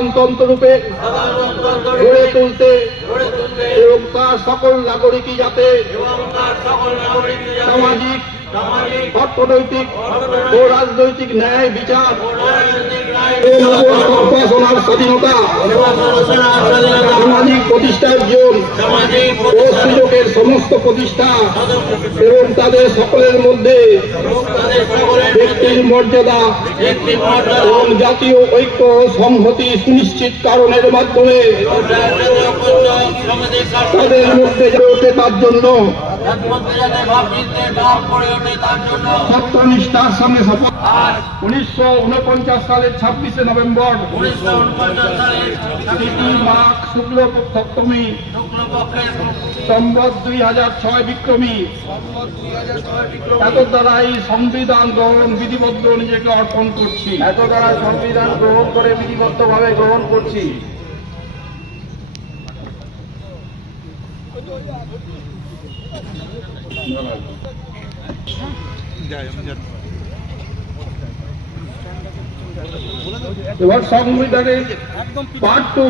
সাধারণতন্ত্র রূপে গড়ে তুলতে এবং তার সকল নাগরিকই যাতে সামাজিক, অর্থনৈতিক ও রাজনৈতিক ন্যায় বিচার প্রতিষ্ঠার সমস্ত প্রতিষ্ঠা এবং তাদের সকলের মধ্যে ব্যক্তির মর্যাদা এবং জাতীয় ঐক্য সংহতি সুনিশ্চিত কারণের মাধ্যমে তাদের মধ্যে ওঠে তার জন্য। সত্যনিষ্ঠার সঙ্গে শপথ। উনিশশো উনপঞ্চাশ সালের ছাব্বিশে নভেম্বর। তিথি মাঘ শুক্ল সপ্তমী দুই হাজার ছয় বিক্রমী। এত দ্বারাই সংবিধান গ্রহণ বিধিবদ্ধ নিজেকে অর্পণ করছি। এত দ্বারা সংবিধান গ্রহণ করে বিধিবদ্ধভাবে গ্রহণ করছি। এবার সংবিধানের পার্ট টু